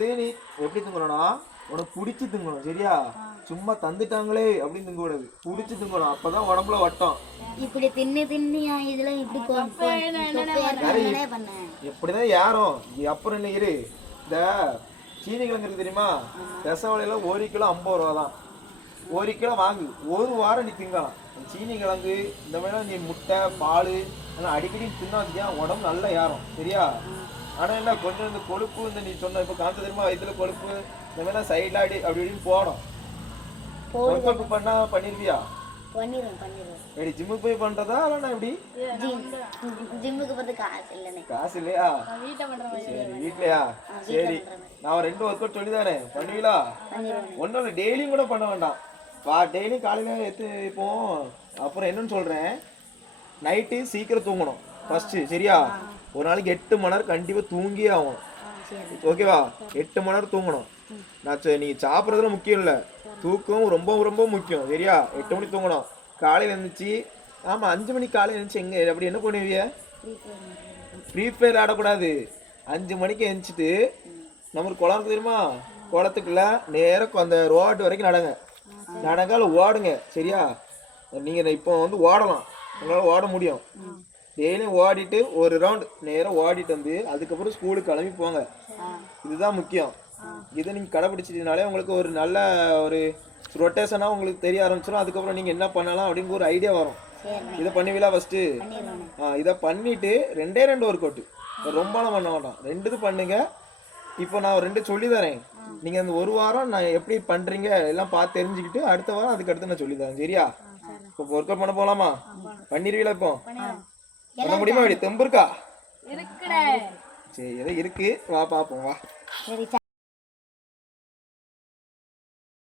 நீ எப்படி தூங்கணும்னா உனக்கு பிடிச்சி தூங்கணும் சரியா? சும்மா தந்துட்டாங்களே அப்படின்னு தூங்க கூடாது, பிடிச்சி தூங்கணும். அப்பதான் உடம்புல வட்டம். இப்படி தின்னு தின்னு இதுல இப்படி எப்படிதான் யாரும் அப்புறம் என்ன இரு. இந்த சீனி கிழங்கு இருக்கு தெரியுமா? பெசவலையில 1 கிலோ 50 ரூபா தான். 1 கிலோ வாங்கு, ஒரு வாரம் நீ திங்கலாம். சீனி கிழங்கு இந்த மாதிரி நீ முட்டை பால் அதெல்லாம் அடிக்கடி தின்னா உடம்பு நல்லா ஏறும் சரியா? ஆனா என்ன கொஞ்சம் இந்த கொழுப்பு இந்த நீ சொன்ன இப்ப காமிச்ச தெரியுமா வயிற்றுல கொழுப்பு இந்த மாதிரி சைட்ல அடி அப்படி இப்படின்னு போடும். ஒர்க் அவுட் பண்ணா பண்ணிருவியா? எப்படி ஜிம்முக்கு போய் பண்றதா இல்லைன்னா எப்படி? ஜிம்முக்கு போறது காசு இல்லைண்ணே. காசு இல்லையா? சரி வீட்லயா? சரி நான் 2 ஒர்க் அவுட் சொல்லி தரேன், பண்ணுவீங்களா? ஒன்றும் இல்லை, டெய்லியும் கூட பண்ண வேண்டாம். டெய்லியும் காலையில் எடுத்து இப்போ அப்புறம் என்னன்னு சொல்கிறேன், நைட்டு சீக்கிரம் தூங்கணும் ஃபஸ்ட்டு சரியா? ஒரு நாளைக்கு 8 மணி நேரம் கண்டிப்பாக தூங்கியே ஆகணும் ஓகேவா? 8 மணி நேரம் தூங்கணும். நீங்கள் சாப்பிட்றதுல முக்கியம் இல்லை, தூக்கம் ரொம்ப ரொம்ப முக்கியம் சரியா? 8 மணிக்கு தூங்கணும். காலையில் எழுந்துச்சு, ஆமாம் 5 மணிக்கு காலையில் எழுந்துச்சு எங்கே அப்படி என்ன பண்ணுவீங்க? Free fire ஆடக்கூடாது. 5 மணிக்கு எழுந்துச்சிட்டு நம்மளுக்கு குளம் இருக்கு தெரியுமா? குளத்துக்குள்ள நேரம் அந்த ரோடு வரைக்கும் நடங்கால ஓடுங்க சரியா? நீங்கள் இப்போ ஓடலாம், உங்களால் ஓட முடியும். டெய்லியும் ஓடிட்டு ஒரு ரவுண்டு நேரம் ஓடிட்டு வந்து அதுக்கப்புறம் ஸ்கூலுக்கு கிளம்பி போங்க. இதுதான் முக்கியம். இதை நீங்கள் கடைப்பிடிச்சிட்டனாலே உங்களுக்கு ஒரு நல்ல ஒரு ரொட்டேஷனாக உங்களுக்கு தெரிய ஆரம்பிச்சிடும். அதுக்கப்புறம் நீங்கள் என்ன பண்ணலாம் அப்படின்னு ஒரு ஐடியா வரும். இதை பண்ணுவீங்களா ஃபஸ்ட்டு? இதை பண்ணிவிட்டு 2 ஒர்க் அவுட்டு, ரொம்பலாம் பண்ண வேண்டாம், 2 பண்ணுங்க. இப்போ நான் 2 சொல்லி தரேன். நீங்கள் அந்த ஒரு வாரம் நான் எப்படி பண்ணுறீங்க எல்லாம் பார்த்து தெரிஞ்சுக்கிட்டு அடுத்த வாரம் அதுக்கடுத்து நான் சொல்லி தரேன் சரியா? இப்போ ஒர்க் அவுட் பண்ண போகலாமா? பண்ணிடுவீங்களா? இப்போ பண்ண முடியுமா? அப்படி தெம்பு இருக்கா? சரி ஏதோ இருக்கு, வா பார்ப்போம் வா.